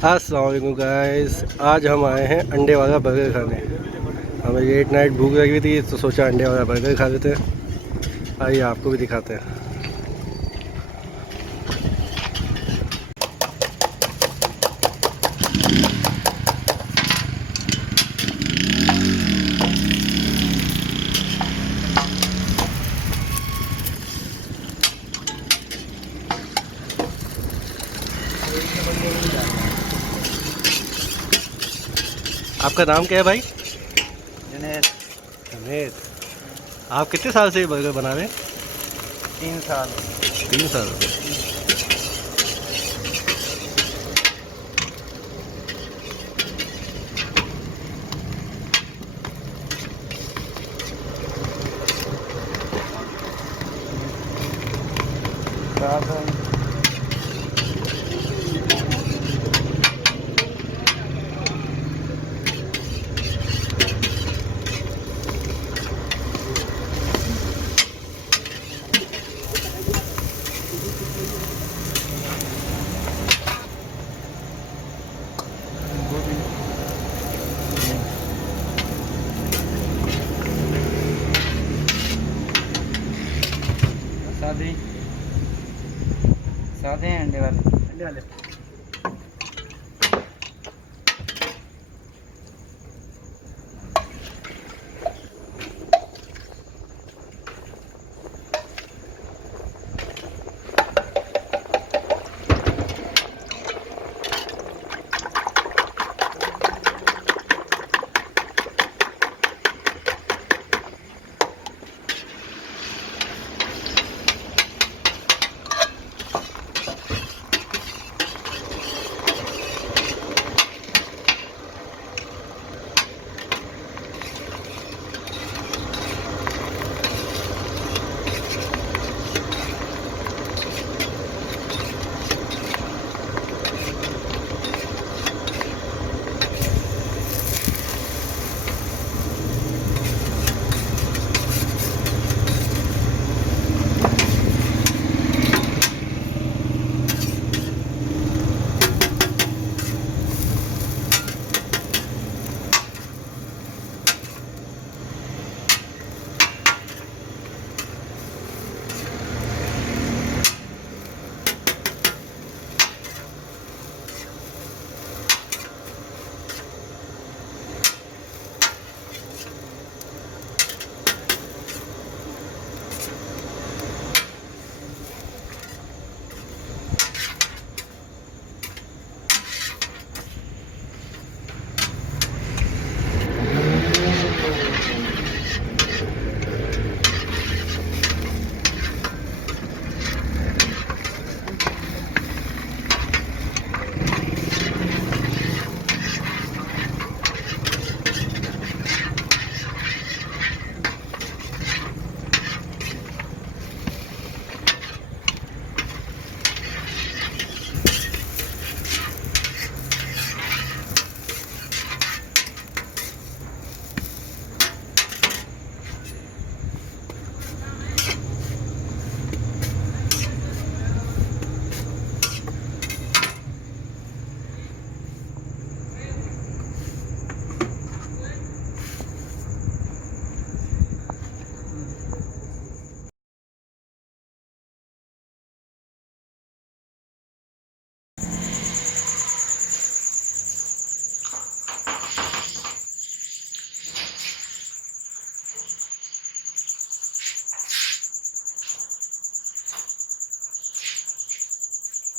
अस्सलाम वालेकुम गाइस, आज हम आए हैं अंडे वाला बर्गर खाने। हमें लेट नाइट भूख लगी थी तो सोचा अंडे वाला बर्गर खा लेते हैं। आइए आपको भी दिखाते हैं। आपका नाम क्या है भाई? जुनेद। जुनेद। आप कितने साल से ये बर्गर बना रहे हैं? 3 साल। 3 साल से। सादे सादे हैं अंडे वाले।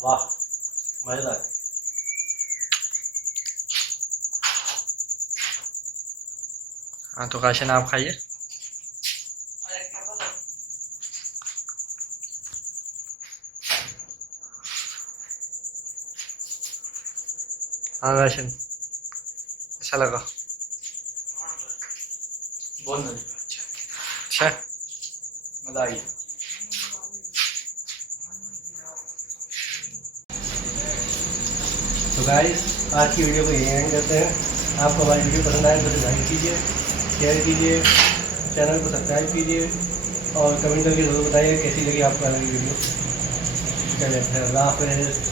वाह, मजेदार। हाँ तो काशन आप खाइए। हाँ काशन, अच्छा लगा? बहुत मजा आया। अच्छा अच्छा। मजा आई। तो गाइस, आज की वीडियो को यहीं एंड करते हैं। आपको हमारी वीडियो पसंद आए तो लाइक कीजिए, शेयर कीजिए, चैनल को सब्सक्राइब कीजिए और कमेंट करके ज़रूर बताइए कैसी लगी आपको हमारी वीडियो। चलिए, अल्लाह हाफ़िज़।